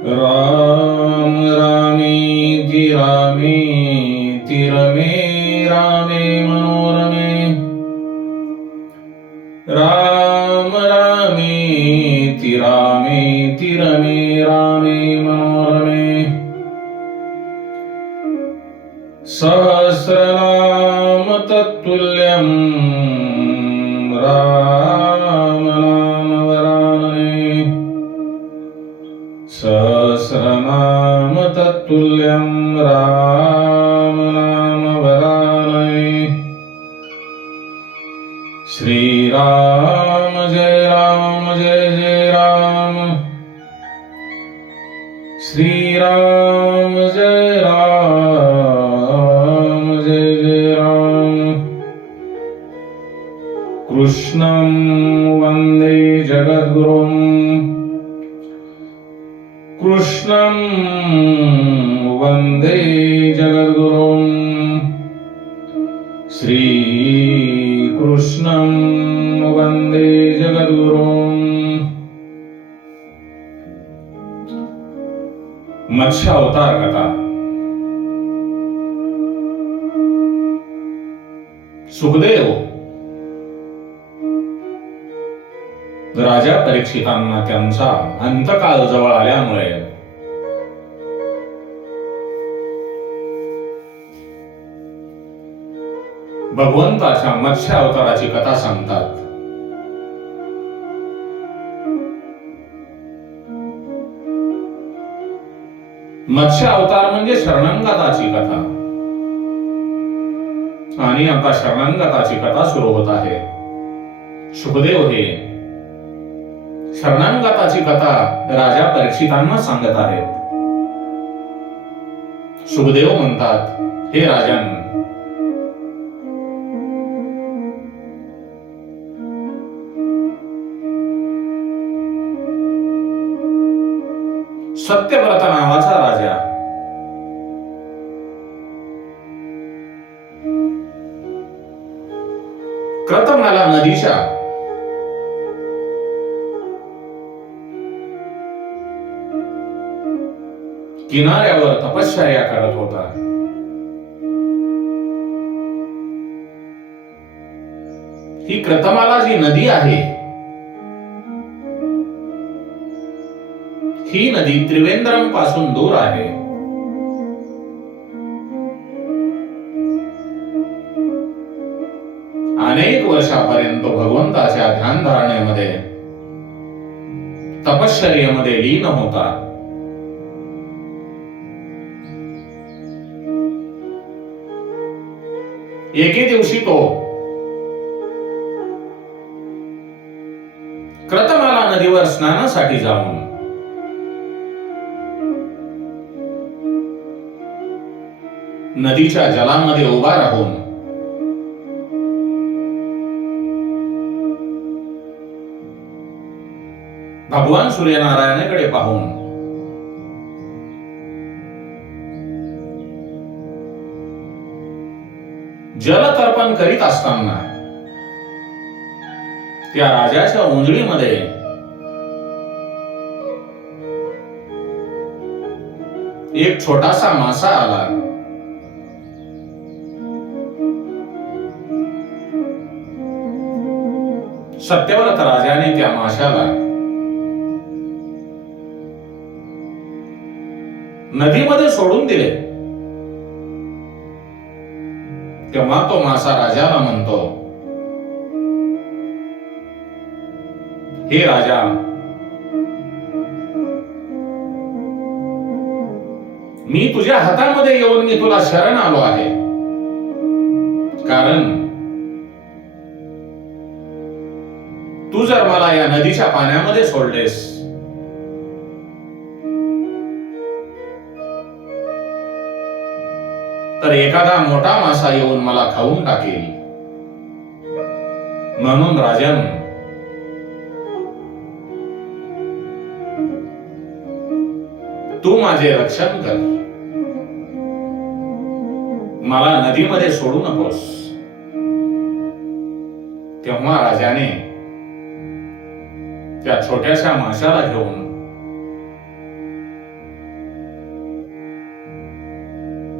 राम रामेति रामेति रमे रामे मनोरमे राम रामेति रामेति रमे रामे मनोरमे सहस्रनाम तत्तुल्यं राम नाम वरानने सहस्रनाम तत्तुल्यं राम नाम वरानने श्री राम जय राम श्री राम जय राम कृष्णं वन्दे जगद्गुरुं कृष्णं वन्दे जगद्गुरुं श्री कृष्णं वन्दे जगद्गुरुं। मत्स्य अवतार कथा। सुखदेव राजा परीक्षितांना त्यांचा अंतकाल जवळ आल्यामुळे भगवंताच्या मत्स्य अवताराची कथा सांगतात। मत्स्य अवतार म्हणजे शरणागताची कथा आणि आता शरणागताची कथा सुरू होत आहे। सुखदेव हे शरणागताची कथा राजा परीक्षितांना सांगत आहेत। सुखदेव म्हणतात, हे राजन, सत्यव्रत नावाचा राजा क्रतमला नदीच्या किनाऱ्यावर तपश्चर्या करत होता। ही क्रतमाला जी नदी आहे, ही नदी त्रिवेंद्रम पासून दूर आहे। अनेक वर्षापर्यंत भगवंताच्या ध्यानधारणेमध्ये तपश्चर्येमध्ये लीन होता। एके दिवशी तो क्रतमाला नदीवर स्नानासाठी जाऊन नदीच्या जलामध्ये उभा राहून भगवान सूर्यनारायणाकडे पाहून जलतर्पण करीत असताना त्या राजाच्या उंजळीमध्ये एक छोटासा मासा आला। सत्यव्रत राजाने त्या माशाला नदीमध्ये सोडून दिले। तेव्हा तो मासा राजाला म्हणतो, हे राजा, मी तुझ्या हातामध्ये येऊन मी तुला शरण आलो आहे, कारण तू जर मला या नदीच्या पाण्यामध्ये सोडलेस तर एखादा मोठा मासा येऊन मला खाऊन टाकेल. म्हणून राजन, तू माझे रक्षण कर. मला नदीमध्ये सोडू नकोस. तेव्हा राजाने त्या छोट्याशा माशाला घेऊन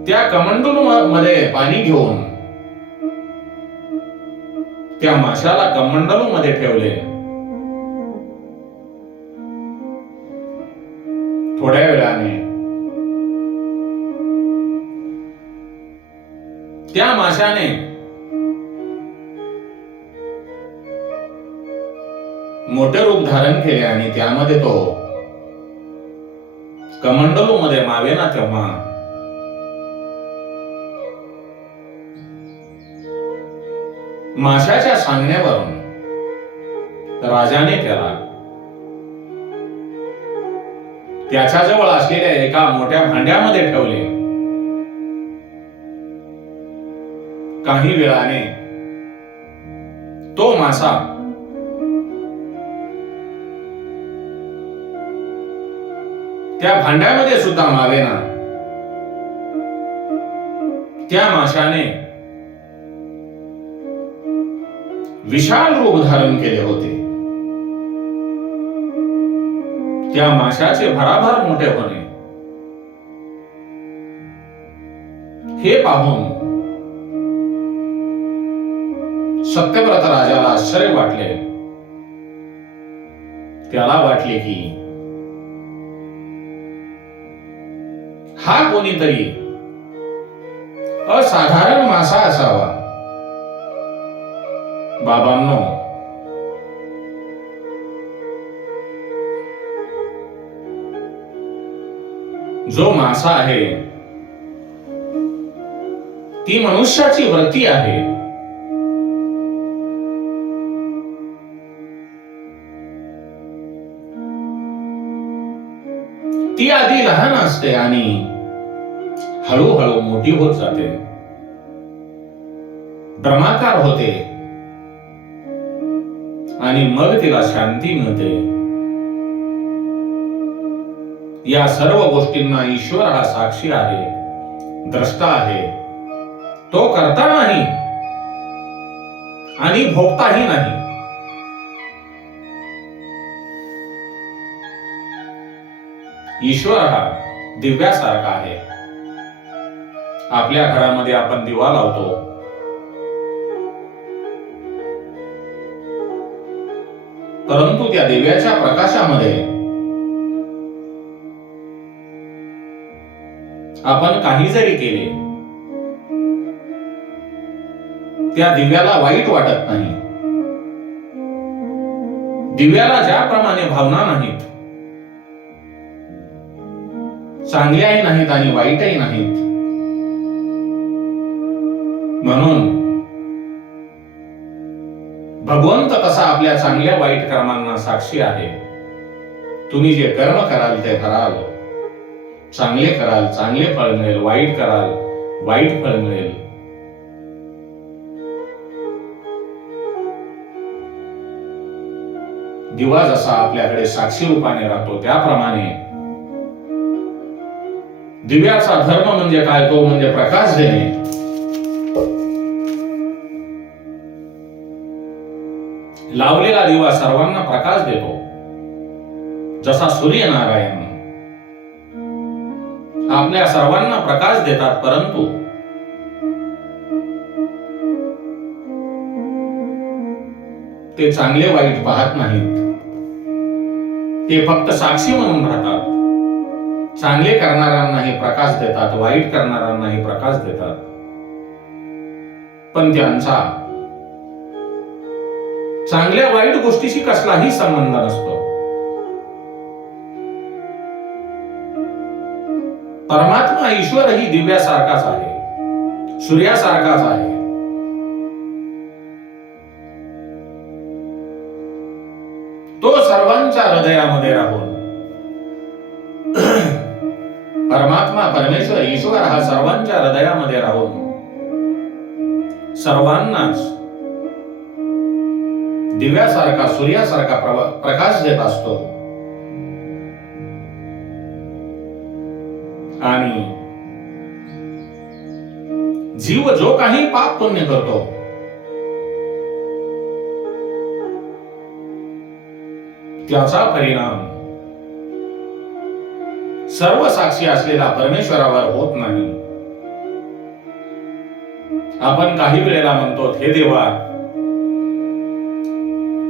त्या कमंडलू मध्ये पाणी घेऊन त्या माशाला कमंडलू मध्ये ठेवले. थोड्या वेळाने त्या माशाने मोठे रूप धारण केले आणि त्यामध्ये तो कमंडलू मध्ये मावेना. तेव्हा माशाच्या सांगण्यावरून राजाने त्याला त्याच्याजवळ असलेल्या एका मोठ्या भांड्यामध्ये ठेवले. काही वेळाने तो मासा त्या भांड्यामध्ये सुद्धा मावेना. त्या माशाने विशाल रूप धारण केले होते. त्या माशाचे भराभर मोठे होणे हे पाहून सत्यव्रत राजाला आश्चर्य वाटले. त्याला वाटले की हा कोणीतरी असाधारण मासा असावा. बाबांनो, जो मासा आहे ती मनुष्याची वृत्ती आहे. ती आधी लहान असते आणि हळूहळू मोठी होत जाते, ब्रह्माकार होते आणि मग तिला शांती मिळते. या सर्व गोष्टींना ईश्वर हा साक्षी आहे, द्रष्टा आहे. तो करता नाही आणि भोगताही नाही. ईश्वर हा दिव्यासारखा आहे. आपल्या घरामध्ये आपण दिवा लावतो, परंतु त्या दिव्याच्या प्रकाशामध्ये आपण काही जरी केले त्या दिव्याला वाईट वाटत नाही. दिव्याला ज्याप्रमाणे भावना नाहीत, चांगल्याही नाहीत आणि वाईटही नाहीत, म्हणून भगवंत तसा आपल्या चांगल्या वाईट कर्मांना साक्षी आहे. तुम्ही जे कर्म कराल ते कराल, चांगले कराल चांगले फळ मिळेल, वाईट कराल वाईट फळ मिळेल. दिवा जसा आपल्याकडे साक्षी रूपाने राहतो त्याप्रमाणे दिव्याचा धर्म म्हणजे काय? तो म्हणजे प्रकाश देणे. लावलेला दिवा सर्वांना प्रकाश देतो. जसा सूर्यनारायण आपल्या सर्वांना प्रकाश देतात, परंतु ते चांगले वाईट पाहत नाहीत. ते फक्त साक्षी म्हणून राहतात. चांगले करणाऱ्यांनाही प्रकाश देतात, वाईट करणाऱ्यांनाही प्रकाश देतात, पण त्यांचा चांगल्या वाईट गोष्टीशी कसलाही संबंध नसतो. परमात्मा ईश्वरही दिव्यासारखाच आहे, सूर्यासारखाच आहे. तो सर्वांच्या हृदयामध्ये राहून परमात्मा परमेश्वर ईश्वर हा सर्वांच्या हृदयामध्ये राहून सर्वांनाच दिव्यासारखा सूर्यासारखा प्रकाश देत असतो आणि जीव जो काही पाप पुण्य करतो त्याचा परिणाम सर्व साक्षी असलेला परमेश्वरावर होत नाही. आपण काही वेळेला म्हणतो, हे देवा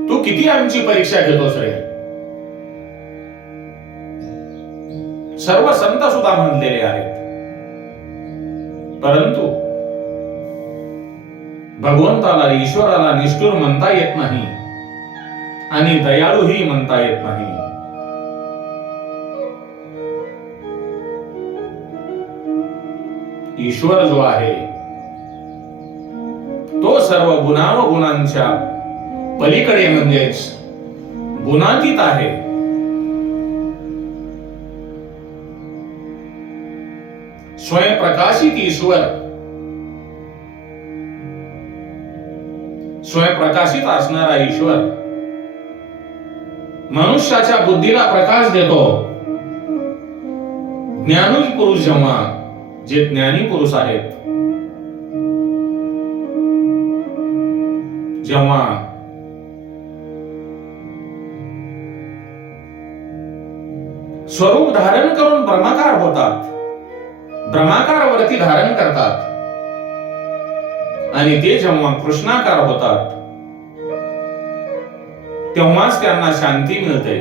तू किती आमची परीक्षा घेतोस रे. सर्व संत सुद्धा म्हणलेले आहेत, परंतु भगवंताला ईश्वराला निष्ठुर म्हणता येत नाही आणि दयाळूही म्हणता येत नाही. ईश्वर जो आहे तो सर्व गुणांच्या पलीकडे म्हणजेच गुणातीत आहे. स्वयंप्रकाशित ईश्वर, स्वयंप्रकाशित असणारा ईश्वर मनुष्याच्या बुद्धीला प्रकाश देतो. ज्ञानी पुरुष जेव्हा, जे ज्ञानी पुरुष आहेत, जेव्हा स्वरूप धारण करून ब्रह्माकार होतात, ब्रह्माकारावरती धारण करतात आणि ते जेव्हा कृष्णाकार होतात तेव्हाच त्यांना शांती मिळते.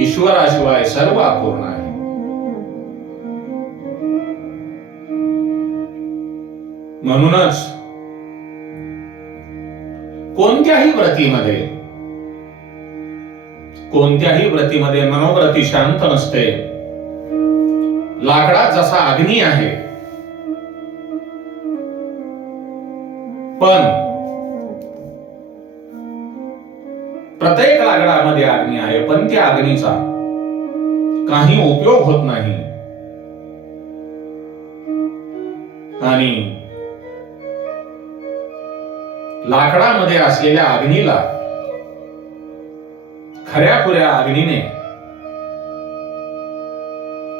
ईश्वराशिवाय सर्व अपूर्ण आहे. म्हणूनच कोणत्याही व्रतीमध्ये मनोव्रती शांत नसते. लाकडात जसा अग्नी आहे, पण प्रत्येक लाकडामध्ये अग्नी आहे, पण त्या अग्नीचा काही उपयोग होत नाही. आणि लाकडामध्ये असलेल्या अग्नीला खऱ्याखुऱ्या अग्नीने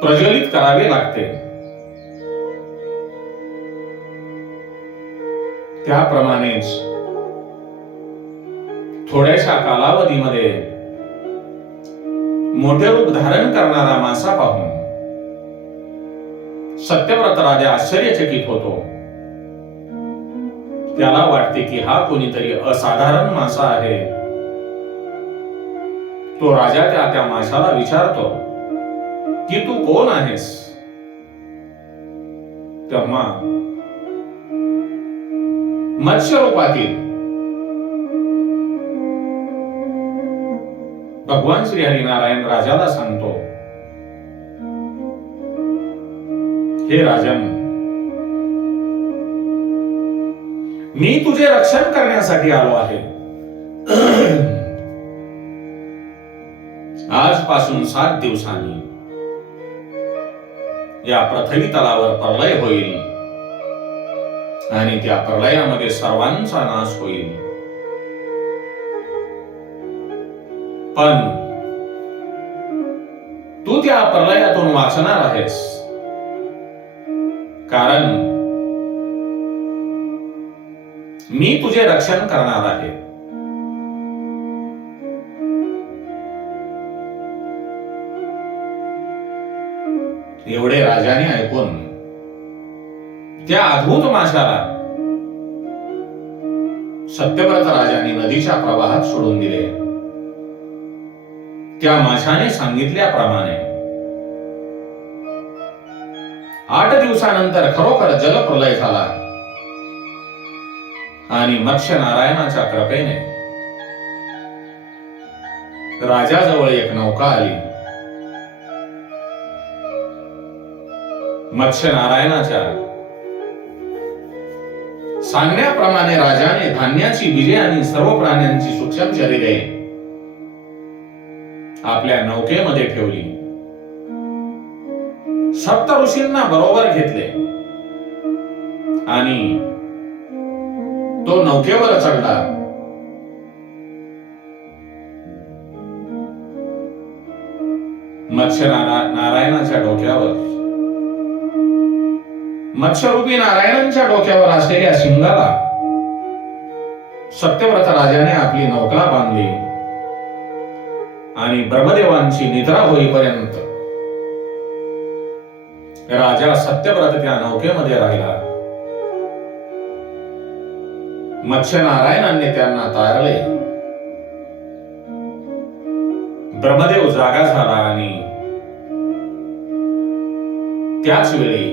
प्रज्वलित करावे लागते. त्याप्रमाणेच थोड्याशा कालावधीमध्ये मोठे रूप धारण करणारा मासा पाहून सत्यव्रत राजा आश्चर्यचकित होतो. त्याला वाटते की हा कोणीतरी असाधारण मासा आहे. तो राजा त्या माशाला विचारतो की तू कोण आहेस. तेव्हा मत्स्य रूपातील भगवान श्री हरिनारायण राजाला सांगतो, हे राजन, मी तुझे रक्षण करण्यासाठी आलो आहे. आजपासून 7 दिवसांनी या पृथ्वी तलावर प्रलय होईल आणि त्या प्रलयामध्ये सर्वांचा नाश होईल. पण तू त्या प्रलयातून वाचणार आहेस, कारण मी तुझे रक्षण करणार आहे. एवढे राजाने ऐकून त्या अद्भुत माशाला सत्यव्रत राजाने नदीच्या प्रवाहात सोडून दिले. त्या माशाने सांगितल्याप्रमाणे 8 दिवसानंतर खरोखर जलप्रलय झाला आणि मत्स्य नारायणाच्या कृपेने राजाजवळ एक नौका आली. मत्स्य नारायणाच्या सांगण्याप्रमाणे राजाने धान्याची बीजे आणि सर्व प्राण्यांची सूक्ष्म शरीरे आपल्या नौकेमध्ये ठेवली. सप्त ऋषींना बरोबर घेतले आणि तो नौकेवर चढला. मत्स्य नारायणाच्या डोक्यावर, मत्स्यरूपी नारायणांच्या डोक्यावर असलेल्या शिंगाला सत्यव्रत राजाने आपली नौका बांधली आणि ब्रह्मदेवांची निद्रा होईपर्यंत राजा सत्यव्रत त्या नौकेमध्ये राहिला. मत्स्य नारायणांनी त्यांना तारले. ब्रह्मदेव जागा झाला आणि त्याच वेळी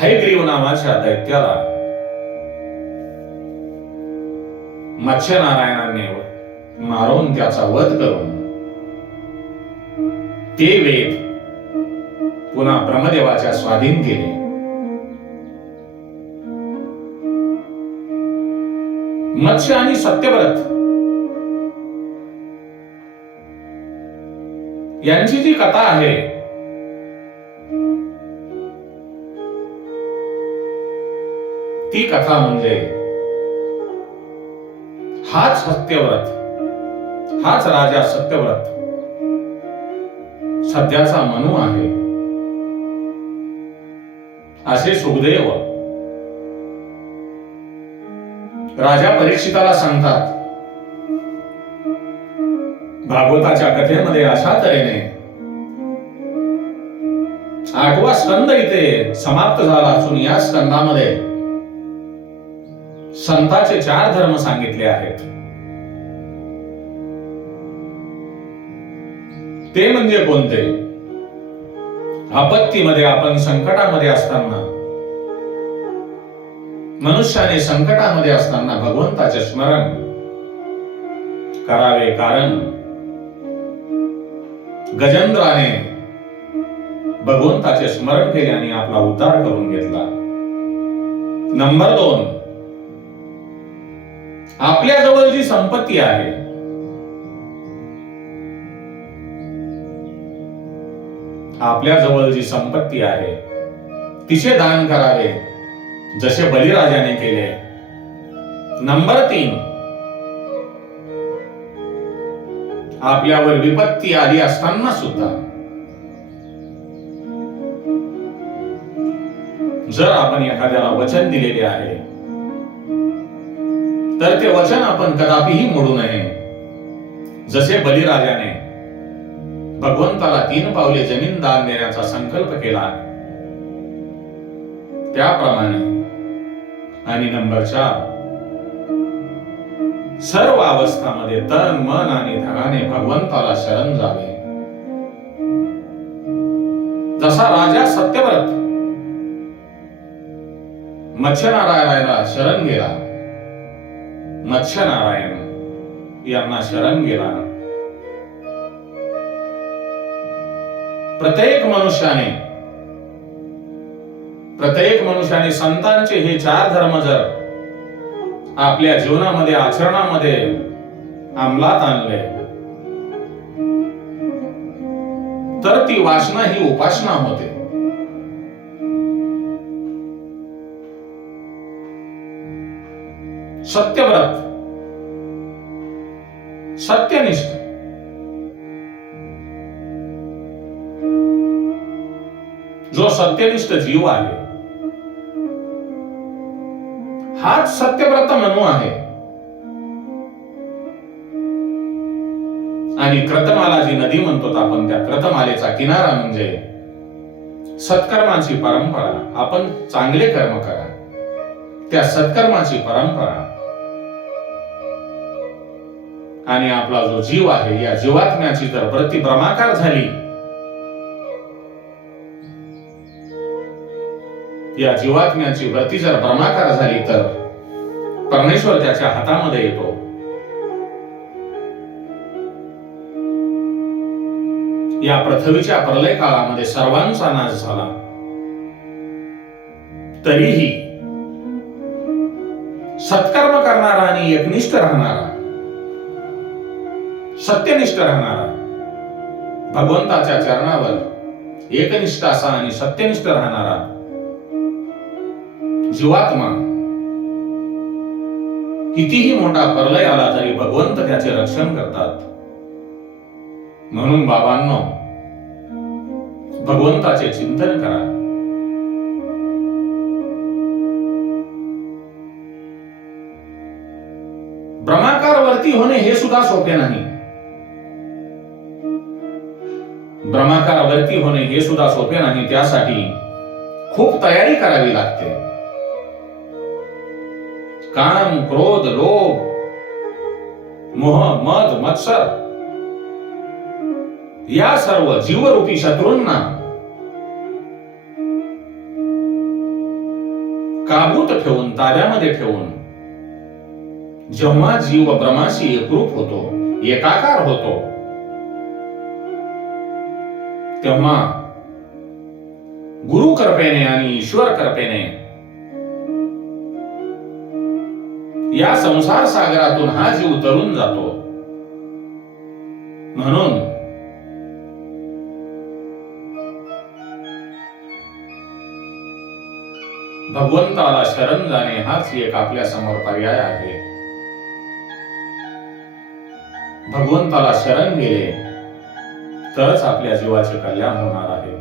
हयग्रीव नावाच्या दैत्याला मत्स्य नारायणांनी मारून त्याचा वध करून ते वेद पुन्हा ब्रह्मदेवाच्या स्वाधीन केले. मत्स्य आणि सत्यव्रत यांची जी कथा आहे ती कथा म्हणजे हाच सत्यव्रत, हाच राजा सत्यव्रत सध्याचा मनू आहे असे सुखदेव राजा परीक्षिताला सांगतात. भागवताच्या कथेमध्ये अशा तऱ्हेने 8वा स्कंद इथे समाप्त झाला असून या स्कंदामध्ये संतांचे 4 धर्म सांगितले आहेत. ते म्हणजे कोणते? आपत्तीमध्ये, आपण संकटामध्ये असताना, मनुष्याने संकटामध्ये असताना भगवंताचे स्मरण करावे, कारण गजेंद्राने भगवंताचे स्मरण केले आणि आपला उद्धार करून घेतला. नंबर 2, आपल्या जवळ जी संपत्ती आहे तिचे दान करावे, जसे बलिराजाने केले. नंबर 3, आपल्यावर विपत्ती आली असताना सुद्धा जर आपण एखाद्याला वचन दिलेले आहे तर ते वचन आपण कदापिही मोडू नये. जसे बलिराजाने भगवंताला 3 पावले जमीन दान देण्याचा संकल्प केला त्याप्रमाणे. आणि नंबर 4, सर्व अवस्थामध्ये तन, मन आणि धनाने भगवंताला शरण जावे. जसा राजा सत्यव्रत मत्स्यनारायणाला शरण गेला, मत्स्यनारायण यांना शरण गेला. प्रत्येक मनुष्याने संतांचे हे 4 धर्म जर आपल्या जीवनामध्ये, आचरणामध्ये अंमलात आणले तर ती वासना ही उपासना होते. सत्यव्रत, सत्यनिष्ठ, जो सत्यनिष्ठ जीव आहे हाच सत्यव्रत मनू आहे. आणि क्रतमाला जी नदी म्हणतो आपण, त्या क्रतमालेचा किनारा म्हणजे सत्कर्माची परंपरा. आपण चांगले कर्म करा, त्या सत्कर्माची परंपरा. आणि आपला जो जीव आहे, या जीवात्म्याची जर वृत्ती ब्रह्माकार झाली, या जीवात्म्याची वृत्ती जर ब्रह्माकार झाली तर परमेश्वर त्याच्या हातामध्ये येतो. या पृथ्वीच्या प्रलय काळामध्ये सर्वांचा नाश झाला, तरीही सत्कर्म करणारा आणि एकनिष्ठ राहणारा सत्यनिष्ठ राहणारा, भगवंताच्या चरणावर एकनिष्ठ असा आणि सत्यनिष्ठ राहणारा जीवात्मा कितीही मोठा प्रलय आला तरी भगवंत त्याचे रक्षण करतात. म्हणून बाबांनो, भगवंताचे चिंतन करा. ब्रह्माकारवरती होणे हे सुद्धा सोपे नाही. ब्रह्माकारवरती होणे हे सुद्धा सोपे नाही. त्यासाठी खूप तयारी करावी लागते. काम, क्रोध, लोभ, मोह, मद, मत्सर या सर्व जीवरूपी शत्रूंना काबूत ठेवून, ताब्यामध्ये ठेवून जेव्हा जीव ब्रह्माशी एकरूप होतो, एकाकार होतो, तेव्हा गुरु कृपेने आणि ईश्वर कृपेने या संसार सागरातून हा जीव तरून जातो. म्हणून भगवंताला शरण जाणे हाच एक आपल्या समोर पर्याय आहे. भगवंताला शरण गेले तरच आपल्या जीवाचे कल्याण होणार आहे.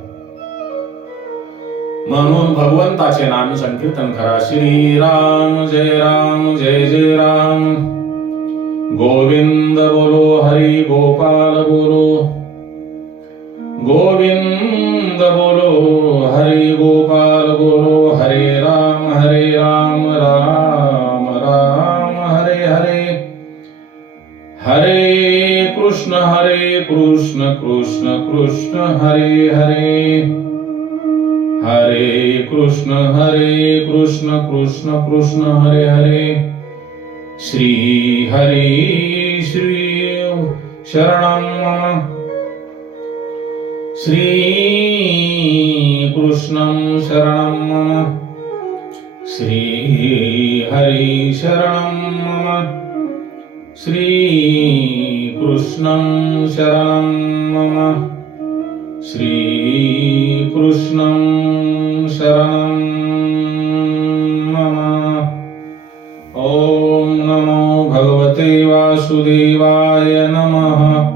म्हणून भगवंताचे नाम संकीर्तन करा. श्री राम जय जय राम. गोविंद बोलो, हरी गोपाल बोलो. गोविंद बोलो, हरी गोपाल बोलो. हरे राम राम राम हरे हरे. हरे कृष्ण कृष्ण कृष्ण हरे हरे. हरे कृष्ण कृष्ण कृष्ण हरे हरे. श्री हरि श्री शरणं मम. श्री कृष्णं शरणं मम. श्री हरि शरणं मम. श्री कृष्णं शरणं मम. श्री कृष्णं शरणं मम. ओम नमो भगवते वासुदेवाय नमः.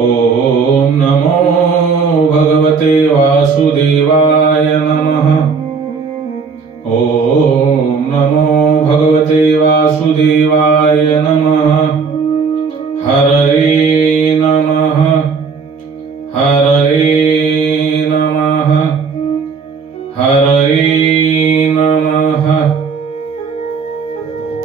ओम नमो भगवते वासुदेवाय नमः. ओम नमो भगवते वासुदेवाय नमः. हरे नमः. हरे नमः. हरे